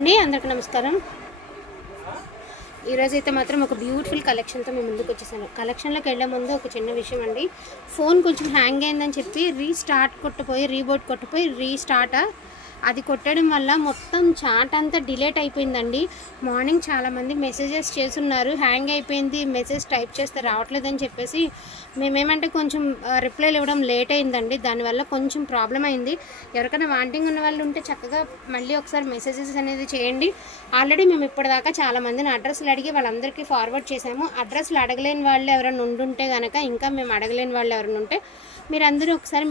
అందరికీ నమస్కారం. ఈరోజు అయితే మాత్రం ఒక బ్యూటిఫుల్ కలెక్షన్తో మేము ముందుకు వచ్చేసాను. కలెక్షన్లోకి వెళ్ళే ముందు ఒక చిన్న విషయం అండి. ఫోన్ కొంచెం హ్యాంగ్ అయిందని చెప్పి రీబోట్ కొట్టుపోయి రీస్టార్ట్ అది కొట్టడం వల్ల మొత్తం చాట్ అంతా డిలేట్ అయిపోయిందండి. మార్నింగ్ చాలామంది మెసేజెస్ చేస్తున్నారు, హ్యాంగ్ అయిపోయింది, మెసేజ్ టైప్ చేస్తే రావట్లేదని చెప్పేసి మేమేమంటే కొంచెం రిప్లైలు ఇవ్వడం లేట్ అయిందండి. దానివల్ల కొంచెం ప్రాబ్లం అయింది. ఎవరికైనా వాంటింగ్ ఉన్న వాళ్ళు ఉంటే చక్కగా మళ్ళీ ఒకసారి మెసేజెస్ అనేది చేయండి. ఆల్రెడీ మేము ఇప్పటిదాకా చాలామందిని అడ్రస్లు అడిగి వాళ్ళందరికీ ఫార్వర్డ్ చేసాము. అడ్రస్లు అడగలేని వాళ్ళు ఎవరైనా ఉండుంటే కనుక, ఇంకా మేము అడగలేని వాళ్ళు ఎవరైనా ఉంటే మీరందరూ ఒకసారి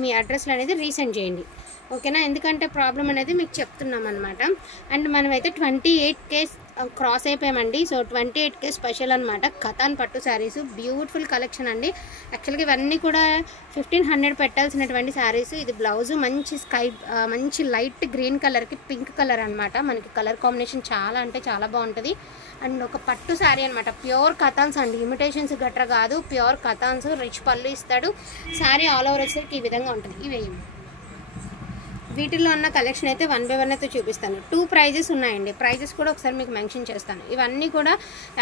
మీ అడ్రస్లు అనేది రీసెండ్ చేయండి, ఓకేనా? ఎందుకంటే ప్రాబ్లం అనేది మీకు చెప్తున్నాం అనమాట. అండ్ మనమైతే 28K cross అయిపోయామండి. So 28K special అనమాట. కథాన్ పట్టు శారీస్ బ్యూటిఫుల్ కలెక్షన్ అండి. యాక్చువల్గా ఇవన్నీ కూడా 1500 పెట్టాల్సినటువంటి శారీస్. ఇది బ్లౌజు మంచి లైట్ గ్రీన్ కలర్కి పింక్ కలర్ అనమాట. మనకి కలర్ కాంబినేషన్ చాలా అంటే చాలా బాగుంటుంది. అండ్ ఒక పట్టు శారీ అనమాట. ప్యూర్ కథాన్స్ అండి, ఇమిటేషన్స్ గట్రా కాదు, ప్యూర్ కథాన్స్. రిచ్ పళ్ళు ఇస్తాడు. శారీ ఆల్ ఓవర్ వచ్చేసరికి ఈ విధంగా ఉంటుంది. ఇవేమి వీటిల్లో ఉన్న కలెక్షన్ అయితే 1 by 1 అయితే చూపిస్తాను. 2 ప్రైజెస్ ఉన్నాయండి. ప్రైజెస్ కూడా ఒకసారి మీకు మెన్షన్ చేస్తాను. ఇవన్నీ కూడా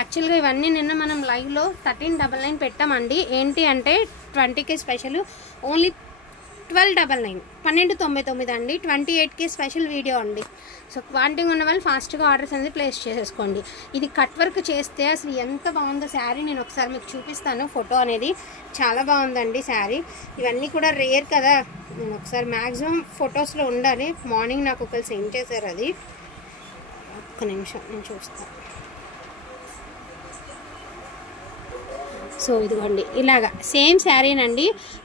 యాక్చువల్గా ఇవన్నీ నిన్న మనం లైవ్లో 1399 పెట్టామండి. ఏంటి అంటే 20K స్పెషల్ ఓన్లీ 1299, 1299 అండి. 28K స్పెషల్ వీడియో అండి. సో వాంటింగ్ ఉన్న వాళ్ళు ఫాస్ట్గా ఆర్డర్స్ అనేది ప్లేస్ చేసేసుకోండి. ఇది కట్ వర్క్ చేస్తే అసలు ఎంత బాగుందో శారీ నేను ఒకసారి మీకు చూపిస్తాను. ఫోటో అనేది చాలా బాగుందండి శారీ. ఇవన్నీ కూడా రేర్ కదా, నేను ఒకసారి మ్యాక్సిమం ఫొటోస్లో ఉండాలి. మార్నింగ్ నాకు ఒకరు సెండ్ చేశారు, అది ఒక్క నిమిషం నేను చూస్తాను. సో ఇదిగోండి, ఇలాగా సేమ్ శారీనండి.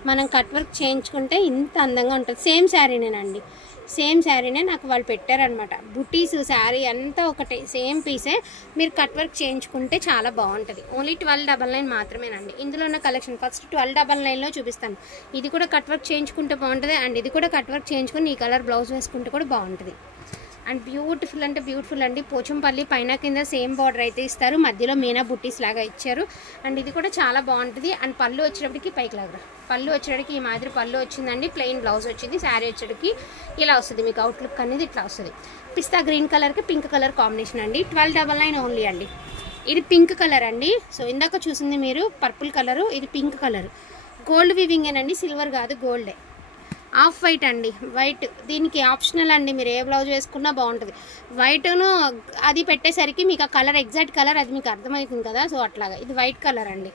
మనం కట్ వర్క్ చేయించుకుంటే ఇంత అందంగా ఉంటుంది. సేమ్ శారీనేనండి, సేమ్ శారీనే నాకు వాళ్ళు పెట్టారనమాట. బుటీస్ శారీ అంతా ఒకటే, సేమ్ పీసే. మీరు కట్ వర్క్ చేయించుకుంటే చాలా బాగుంటుంది. ఓన్లీ 1299 మాత్రమేనండి. ఇందులో ఉన్న కలెక్షన్ ఫస్ట్ 1299లో చూపిస్తాను. ఇది కూడా కట్ వర్క్ చేయించుకుంటే బాగుంటుంది. అండ్ ఇది కూడా కట్ వర్క్ చేయించుకుని ఈ కలర్ బ్లౌజ్ వేసుకుంటే కూడా బాగుంటుంది. అండ్ బ్యూటిఫుల్ అంటే బ్యూటిఫుల్ అండి. పోచంపల్లి పైన కింద సేమ్ బార్డర్ అయితే ఇస్తారు, మధ్యలో మీనా బుట్టీస్ లాగా ఇచ్చారు. అండ్ ఇది కూడా చాలా బాగుంటుంది. అండ్ పళ్ళు వచ్చేటప్పటికి పైకి లాగా పళ్ళు వచ్చేటప్పటికి ఈ మాదిరి పళ్ళు వచ్చిందండి. ప్లెయిన్ బ్లౌజ్ వచ్చింది. శారీ వచ్చేటప్పటికి ఇలా వస్తుంది. మీకు అవుట్లుక్ అనేది ఇట్లా వస్తుంది. పిస్తా గ్రీన్ కలర్కి పింక్ కలర్ కాంబినేషన్ అండి. 1299 ఓన్లీ అండి. ఇది పింక్ కలర్ అండి. సో ఇందాక చూసింది మీరు పర్పుల్ కలరు, ఇది పింక్ కలర్. గోల్డ్ వీవింగేనండి, సిల్వర్ కాదు, గోల్డే. ఆఫ్ వైట్ అండి, వైట్ దీనికి ఆప్షనల్ అండి. మీరు ఏ బ్లౌజ్ వేసుకున్నా బాగుంటుంది. వైట్ను అది పెట్టేసరికి మీకు ఆ కలర్, ఎగ్జాక్ట్ కలర్ అది మీకు అర్థమవుతుంది కదా. సో అట్లాగా ఇది వైట్ కలర్ అండి.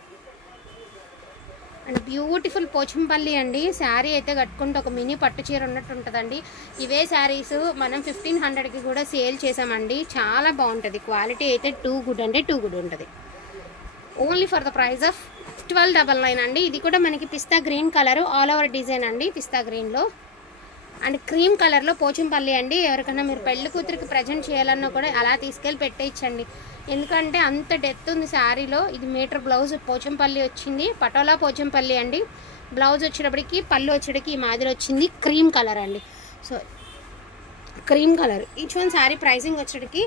అండ్ బ్యూటిఫుల్ పోచంపల్లి అండి. శారీ అయితే కట్టుకుంటే ఒక మినీ పట్టు చీర ఉన్నట్టు ఉంటుందండి. ఇవే శారీస్ మనం 1500కి కూడా సేల్ చేసామండి. చాలా బాగుంటుంది. క్వాలిటీ అయితే టూ గుడ్ అంటే టూ గుడ్ ఉంటుంది. Only for the price of 1299 అండి. ఇది కూడా మనకి పిస్తా green colour all over design అండి, పిస్తా గ్రీన్లో. అండ్ క్రీమ్ కలర్లో పోచంపల్లి అండి. ఎవరికైనా మీరు పెళ్లి కూతురికి ప్రజెంట్ చేయాలన్నా కూడా అలా తీసుకెళ్ళి పెట్టేయచ్చండి. ఎందుకంటే అంత డెత్ ఉంది శారీలో. ఇది మీటర్ బ్లౌజ్ పోచంపల్లి వచ్చింది, పటోలా పోచంపల్లి అండి. బ్లౌజ్ వచ్చేటప్పటికి పళ్ళు వచ్చేటప్పటికి ఈ మాదిరి వచ్చింది. క్రీమ్ కలర్ అండి. So cream colour each one sari pricing వచ్చేటప్పటికి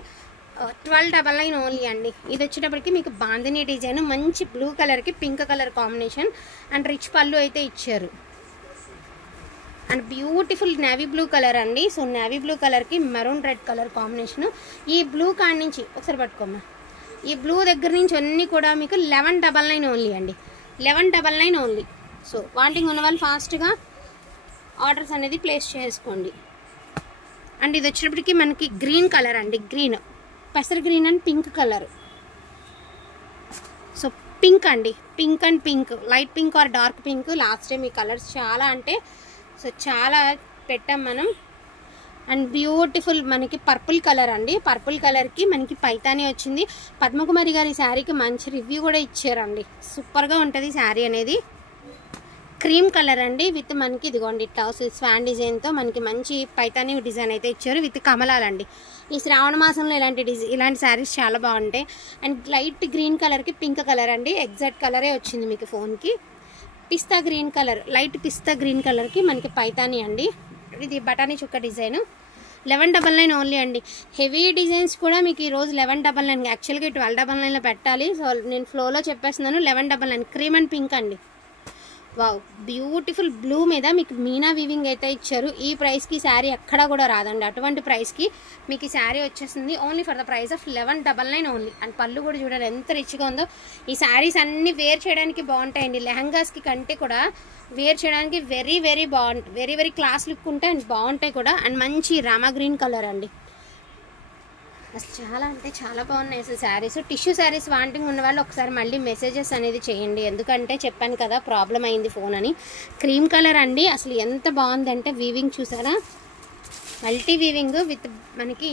1299 ఓన్లీ అండి. ఇది వచ్చేటప్పటికి మీకు బాందిని డిజైన్, మంచి బ్లూ కలర్కి pink colour combination. And rich పళ్ళు అయితే ఇచ్చారు. And beautiful navy blue colour అండి. సో నేవీ బ్లూ కలర్కి మెరూన్ రెడ్ కలర్ కాంబినేషను. ఈ బ్లూ కాడి నుంచి ఒకసారి పట్టుకోమ్మా, ఈ బ్లూ దగ్గర నుంచి అన్నీ కూడా మీకు 1199 ఓన్లీ అండి. 1199 ఓన్లీ. సో వాంటింగ్ ఉన్న వాళ్ళు ఫాస్ట్గా ఆర్డర్స్ అనేది ప్లేస్ చేసుకోండి. అండ్ ఇది వచ్చేటప్పటికి మనకి గ్రీన్ కలర్ అండి, గ్రీన్ పెసర్ green and pink colour. So pink అండి, pink and pink, light pink or dark pink. Last time ఈ కలర్స్ చాలా అంటే సో చాలా పెట్టాం మనం. అండ్ బ్యూటిఫుల్ మనకి పర్పుల్ కలర్ అండి. పర్పుల్ కలర్కి మనకి పైతాని వచ్చింది. పద్మకుమారి గారి శారీకి మంచి రివ్యూ కూడా ఇచ్చారండి. సూపర్గా ఉంటుంది శారీ అనేది. క్రీమ్ కలర్ అండి విత్ మనకి ఇదిగోండి ఇట్లా స్వాన్ డిజైన్తో మనకి మంచి పైతాని డిజైన్ అయితే ఇచ్చారు విత్ కమలాలండి. ఈ శ్రావణ మాసంలో ఇలాంటి శారీస్ చాలా బాగుంటాయి. అండ్ లైట్ గ్రీన్ కలర్కి పింక్ కలర్ అండి. ఎగ్జాక్ట్ కలరే వచ్చింది మీకు ఫోన్కి. పిస్తా గ్రీన్ కలర్, లైట్ పిస్తా గ్రీన్ కలర్కి మనకి పైతాని అండి. ఇది బటానీ చుక్క డిజైన్. 1199 ఓన్లీ అండి. హెవీ డిజైన్స్ కూడా మీకు ఈరోజు 1199. యాక్చువల్గా 1299లో పెట్టాలి. సో నేను ఫ్లోలో చెప్పేస్తున్నాను. 1199 క్రీమ్ అండ్ పింక్ అండి. వావ్, బ్యూటిఫుల్ బ్లూ మీద మీకు మీనా వీవింగ్ అయితే ఇచ్చారు. ఈ ప్రైస్కి శారీ ఎక్కడా కూడా రాదండి. అటువంటి ప్రైస్కి మీకు ఈ శారీ వచ్చేస్తుంది only for the price of 1199 only. And పళ్ళు కూడా చూడండి ఎంత రిచ్గా ఉందో. ఈ శారీస్ అన్నీ వేర్ చేయడానికి బాగుంటాయండి. లెహంగాస్కి కంటే కూడా వేర్ చేయడానికి వెరీ వెరీ బాగుంటాయి. వెరీ వెరీ క్లాస్ లుక్ ఉంటాయి అండ్ బాగుంటాయి కూడా. అండ్ మంచి రామా గ్రీన్ కలర్ అండి. అసలు చాలా అంటే చాలా బాగున్నాయి అసలు శారీస్. టిష్యూ శారీస్ వాంటింగ్ ఉన్న వాళ్ళు ఒకసారి మళ్ళీ మెసేజెస్ అనేది చేయండి. ఎందుకంటే చెప్పాను కదా ప్రాబ్లం అయింది ఫోన్ అని. క్రీమ్ కలర్ అండి. అసలు ఎంత బాగుందంటే వీవింగ్ చూసారా, మల్టీ వీవింగ్ విత్ మనకి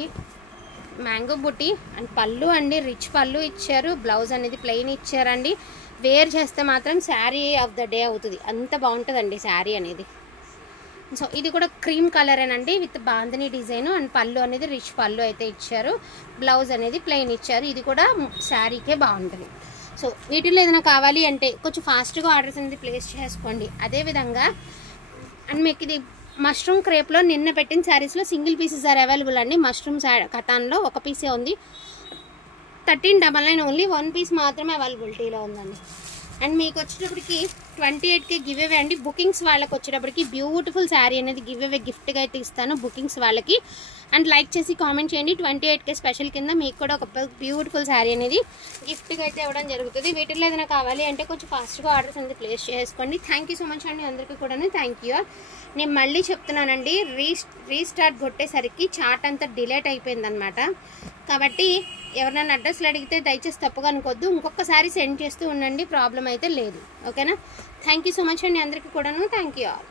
మ్యాంగో బుట్టి అండ్ పళ్ళు అండి. రిచ్ పళ్ళు ఇచ్చారు. బ్లౌజ్ అనేది ప్లెయిన్ ఇచ్చారండి. వేర్ చేస్తే మాత్రం శారీ ఆఫ్ ద డే అవుతుంది. అంత బాగుంటుందండి శారీ అనేది. సో ఇది కూడా క్రీమ్ కలరేనండి విత్ బాందిని డిజైన్ అండ్ పళ్ళు అనేది రిచ్ పళ్ళు అయితే ఇచ్చారు. బ్లౌజ్ అనేది ప్లెయిన్ ఇచ్చారు. ఇది కూడా శారీకే బాగుంటుంది. సో వీటిలో ఏదైనా కావాలి అంటే కొంచెం ఫాస్ట్గా ఆర్డర్స్ అనేది ప్లేస్ చేసుకోండి. అదేవిధంగా అండ్ మీకు ఇది మష్రూమ్ క్రేప్లో నిన్న పెట్టిన శారీస్లో సింగిల్ పీసెస్ ఆర్ అవైలబుల్ అండి. మష్రూమ్ కథాన్లో ఒక పీసే ఉంది. 1399 ఓన్లీ. 1 పీస్ మాత్రమే అవైలబిలిటీలో ఉందండి. అండ్ మీకు వచ్చేటప్పటికి 28K గివ్ అవే అండి. బుకింగ్స్ వాళ్ళకి వచ్చేటప్పటికి బ్యూటిఫుల్ శారీ అనేది గివ్ అవే గిఫ్ట్గా అయితే ఇస్తాను బుకింగ్స్ వాళ్ళకి. అండ్ లైక్ చేసి కామెంట్ చేయండి. 28K స్పెషల్ కింద మీకు కూడా ఒక బ్యూటిఫుల్ శారీ అనేది గిఫ్ట్గా అయితే ఇవ్వడం జరుగుతుంది. వీటిలో ఏదైనా కావాలి అంటే కొంచెం ఫాస్ట్గా ఆర్డర్స్ అనేది ప్లేస్ చేసుకోండి. థ్యాంక్ యూ సో మచ్ అండి అందరికీ కూడా. Thank you. నేను మళ్ళీ చెప్తున్నానండి, రీస్టార్ట్ కొట్టేసరికి చార్ట్ అంతా డిలేట్ అయిపోయిందనమాట. కాబట్టి ఎవరైనా అడ్రస్లు అడిగితే దయచేసి తప్పుగా అనుకోవద్దు. ఇంకొకసారి సెండ్ చేస్తూ ఉండండి. ప్రాబ్లం అయితే లేదు. ఓకేనా. థ్యాంక్ యూ సో మచ్ అండి అందరికీ కూడాను. Thank you all.